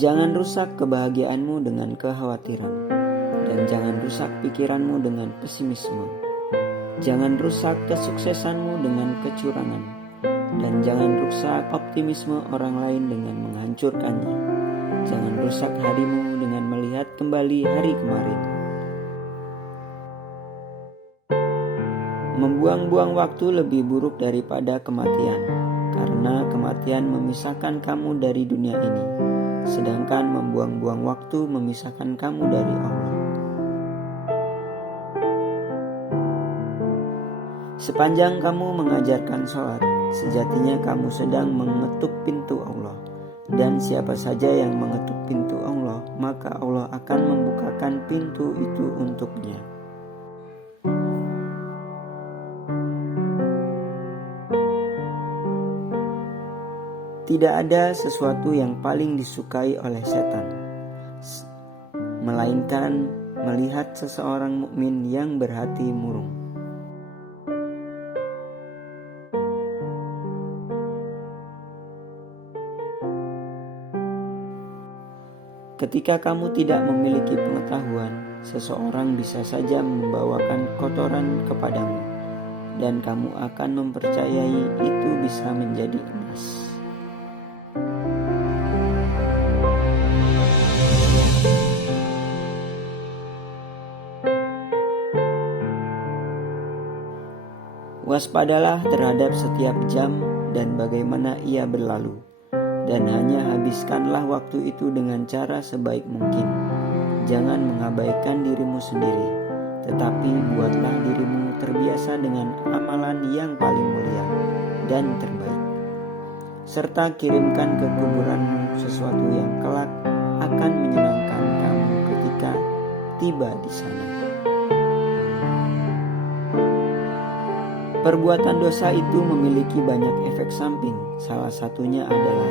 Jangan rusak kebahagiaanmu dengan kekhawatiran, dan jangan rusak pikiranmu dengan pesimisme. Jangan rusak kesuksesanmu dengan kecurangan, dan jangan rusak optimisme orang lain dengan menghancurkannya. Jangan rusak harimu dengan melihat kembali hari kemarin. Membuang-buang waktu lebih buruk daripada kematian, karena kematian memisahkan kamu dari dunia ini, sedangkan membuang-buang waktu memisahkan kamu dari Allah. Sepanjang kamu mengajarkan sholat, sejatinya kamu sedang mengetuk pintu Allah. Dan siapa saja yang mengetuk pintu Allah, maka Allah akan membukakan pintu itu untuknya. Tidak ada sesuatu yang paling disukai oleh setan, melainkan melihat seseorang mukmin yang berhati murung. Ketika kamu tidak memiliki pengetahuan, seseorang bisa saja membawakan kotoran kepadamu, dan kamu akan mempercayai itu bisa menjadi emas. Waspadalah terhadap setiap jam dan bagaimana ia berlalu. Dan hanya habiskanlah waktu itu dengan cara sebaik mungkin. Jangan mengabaikan dirimu sendiri, tetapi buatlah dirimu terbiasa dengan amalan yang paling mulia dan terbaik. Serta kirimkan ke kuburanmu sesuatu yang kelak akan menyenangkan kamu ketika tiba di sana. Perbuatan dosa itu memiliki banyak efek samping. Salah satunya adalah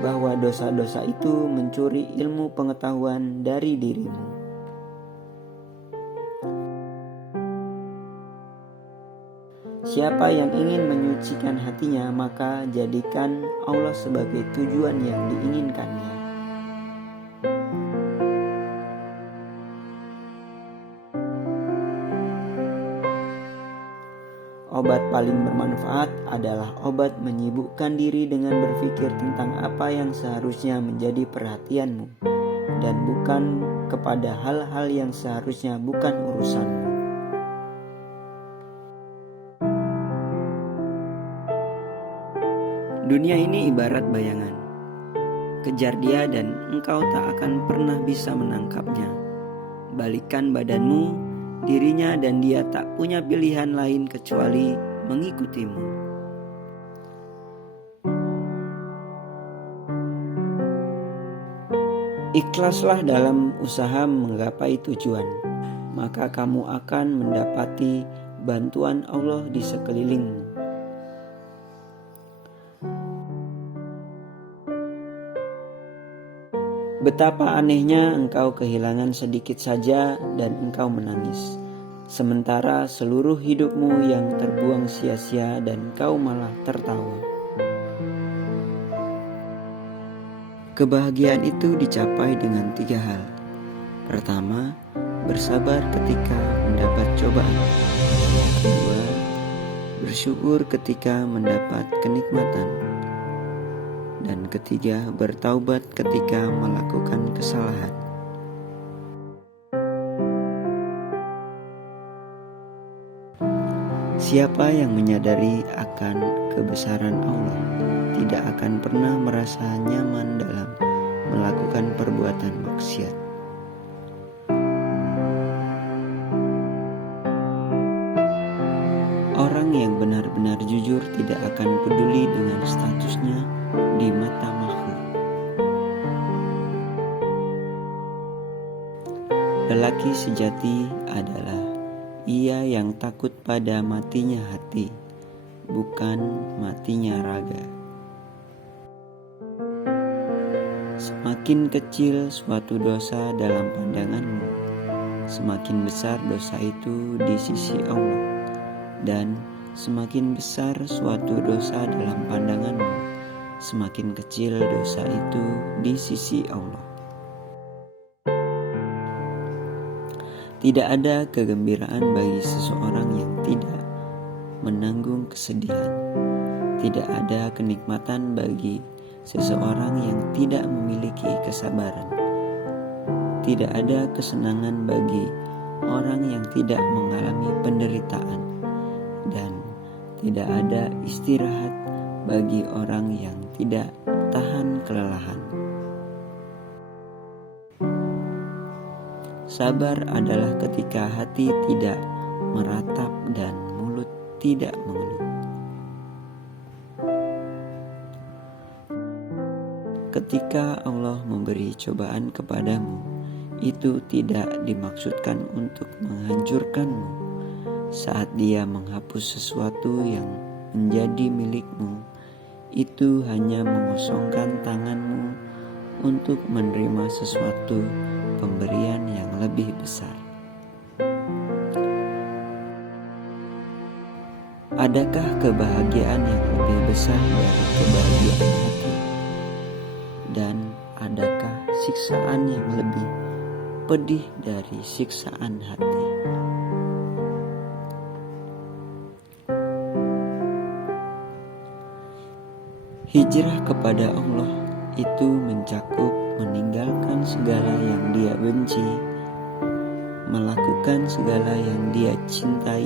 bahwa dosa-dosa itu mencuri ilmu pengetahuan dari dirimu. Siapa yang ingin menyucikan hatinya, maka jadikan Allah sebagai tujuan yang diinginkannya. Obat paling bermanfaat adalah obat menyibukkan diri dengan berpikir tentang apa yang seharusnya menjadi perhatianmu, dan bukan kepada hal-hal yang seharusnya bukan urusanmu. Dunia ini ibarat bayangan. Kejar dia dan engkau tak akan pernah bisa menangkapnya. Balikkan badanmu, dirinya dan dia tak punya pilihan lain kecuali mengikutimu. Ikhlaslah dalam usaha menggapai tujuan, maka kamu akan mendapati bantuan Allah di sekelilingmu. Betapa anehnya engkau kehilangan sedikit saja dan engkau menangis, sementara seluruh hidupmu yang terbuang sia-sia dan engkau malah tertawa. Kebahagiaan itu dicapai dengan 3 hal. Pertama, bersabar ketika mendapat cobaan. Kedua, bersyukur ketika mendapat kenikmatan. Dan ketiga, bertaubat ketika melakukan kesalahan. Siapa yang menyadari akan kebesaran Allah tidak akan pernah merasa nyaman dalam melakukan perbuatan maksiat. Orang yang benar-benar jujur tidak akan peduli dengan statusnya di mata makhluk. Lelaki sejati adalah ia yang takut pada matinya hati, bukan matinya raga. Semakin kecil suatu dosa dalam pandanganmu, semakin besar dosa itu di sisi Allah. Dan semakin besar suatu dosa dalam pandanganmu, semakin kecil dosa itu di sisi Allah. Tidak ada kegembiraan bagi seseorang yang tidak menanggung kesedihan. Tidak ada kenikmatan bagi seseorang yang tidak memiliki kesabaran. Tidak ada kesenangan bagi orang yang tidak mengalami penderitaan. Dan tidak ada istirahat bagi orang yang tidak tahan kelelahan. Sabar adalah ketika hati tidak meratap dan mulut tidak mengeluh. Ketika Allah memberi cobaan kepadamu, itu tidak dimaksudkan untuk menghancurkanmu. Saat Dia menghapus sesuatu yang menjadi milikmu, itu hanya mengosongkan tanganmu untuk menerima sesuatu pemberian yang lebih besar. Adakah kebahagiaan yang lebih besar dari kebahagiaan hati? Dan adakah siksaan yang lebih pedih dari siksaan hati? Hijrah kepada Allah itu mencakup meninggalkan segala yang Dia benci, melakukan segala yang Dia cintai,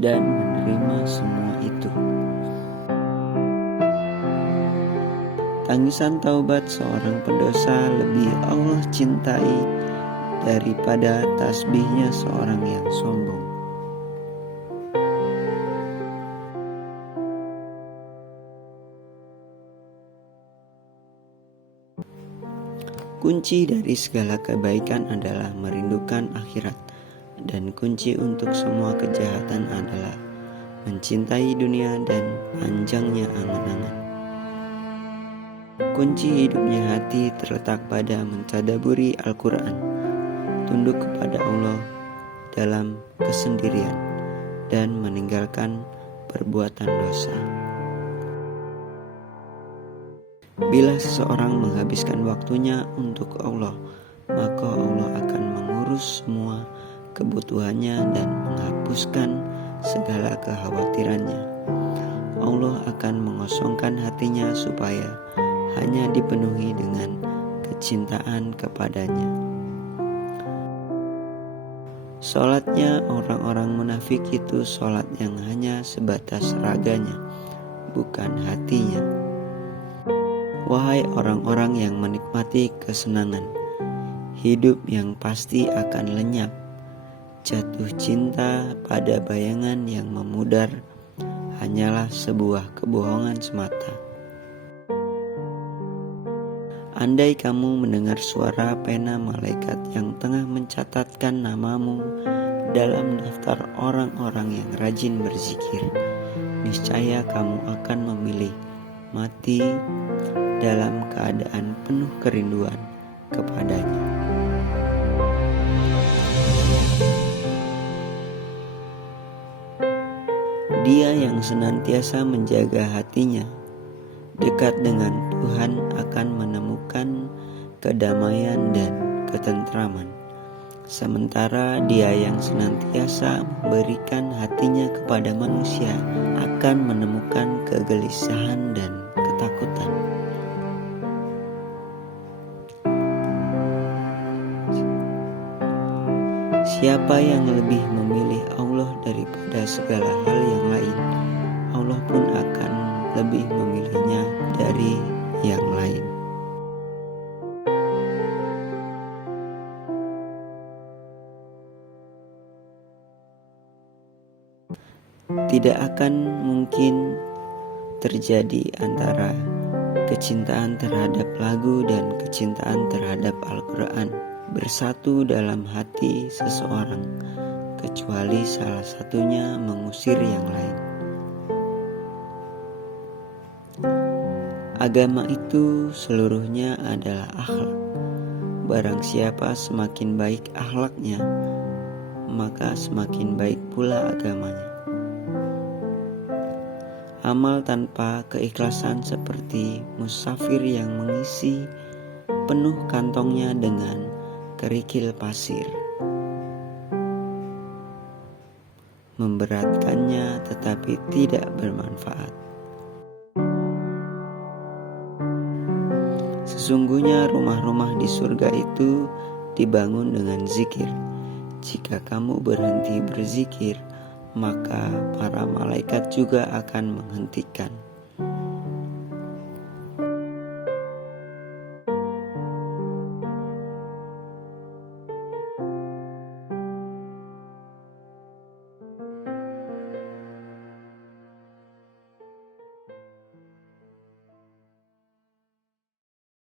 dan menerima semua itu. Tangisan taubat seorang pendosa lebih Allah cintai daripada tasbihnya seorang yang sombong. Kunci dari segala kebaikan adalah merindukan akhirat, dan kunci untuk semua kejahatan adalah mencintai dunia dan panjangnya angan-angan. Kunci hidupnya hati terletak pada mentadaburi Al-Quran, tunduk kepada Allah dalam kesendirian, dan meninggalkan perbuatan dosa. Bila seseorang menghabiskan waktunya untuk Allah, maka Allah akan mengurus semua kebutuhannya dan menghapuskan segala kekhawatirannya. Allah akan mengosongkan hatinya supaya hanya dipenuhi dengan kecintaan kepadanya. Salatnya orang-orang munafik itu salat yang hanya sebatas raganya, bukan hatinya. Wahai orang-orang yang menikmati kesenangan, hidup yang pasti akan lenyap. Jatuh cinta pada bayangan yang memudar hanyalah sebuah kebohongan semata. Andai kamu mendengar suara pena malaikat yang tengah mencatatkan namamu dalam daftar orang-orang yang rajin berzikir, niscaya kamu akan memilih mati dalam keadaan penuh kerinduan kepadanya. Dia yang senantiasa menjaga hatinya dekat dengan Tuhan akan menemukan kedamaian dan ketentraman. Sementara dia yang senantiasa memberikan hatinya kepada manusia akan menemukan kegelisahan dan ketakutan. Siapa yang lebih memilih Allah daripada segala hal yang lain, Allah pun akan lebih memilihnya dari yang lain. Tidak akan mungkin terjadi antara kecintaan terhadap lagu dan kecintaan terhadap Al-Quran bersatu dalam hati seseorang, kecuali salah satunya mengusir yang lain. Agama itu seluruhnya adalah akhlak. Barang siapa semakin baik akhlaknya, maka semakin baik pula agamanya. Amal tanpa keikhlasan seperti musafir yang mengisi penuh kantongnya dengan kerikil pasir. Memberatkannya tetapi tidak bermanfaat. Sesungguhnya rumah-rumah di surga itu dibangun dengan zikir. Jika kamu berhenti berzikir, maka para malaikat juga akan menghentikan.